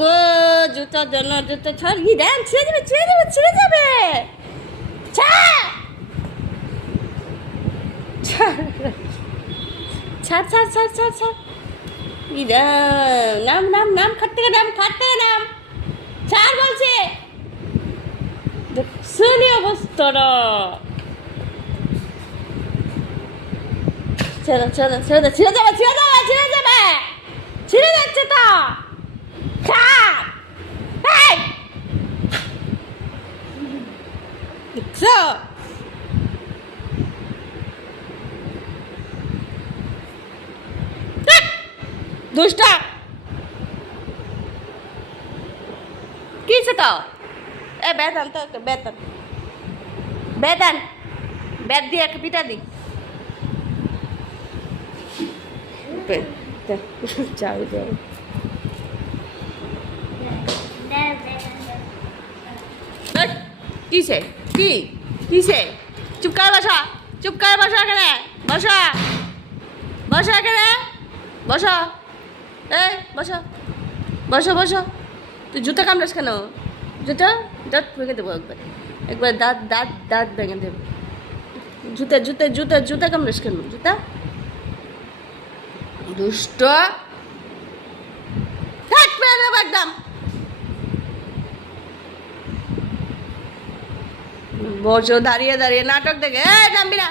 গো জুতার জন্য জুতো ছাড়ি দেন, ছিঁড়ে যাবে ছিঁড়ে যাবে ছিঁড়ে যাবে। ছাড় ছাড় ছাড় ছাড় ছাড়। নাম নাম নাম, খাট থেকে নাম, খাট থেকে নাম, ছাড় বলছে। শুনি অবস্থাটা। ছেড়ে ছেড়ে ছেড়ে ছিঁড়ে যাবে ছিঁড়ে যাবে ছিঁড়ে যাবে, ছিঁড়ে যাচ্ছে তো। দেখছো দুষ্টা কিছে তো? এ বেতন তো, বেতন বেতন বেত দিয়ে একটা পিঠা দি। যাও যাও। কিসে কি কিসে? চুপ করে বসা, চুপ করে বসা এখানে, বসা বসা এখানে, বসা। এই বসো বসো বসো। তুই জুতা কামড়াস কেন? জুতা দাঁত ভেঙে দেবো একবার, একবার দাঁত দাঁত দাঁত ভেঙে দেবো। জুতা জুতা জুতা জুতা কামড়াস কেন? জুতা দুষ্ট একদম। বসো দাঁড়িয়ে দাঁড়িয়ে নাটক দেখে, এই নামবি না।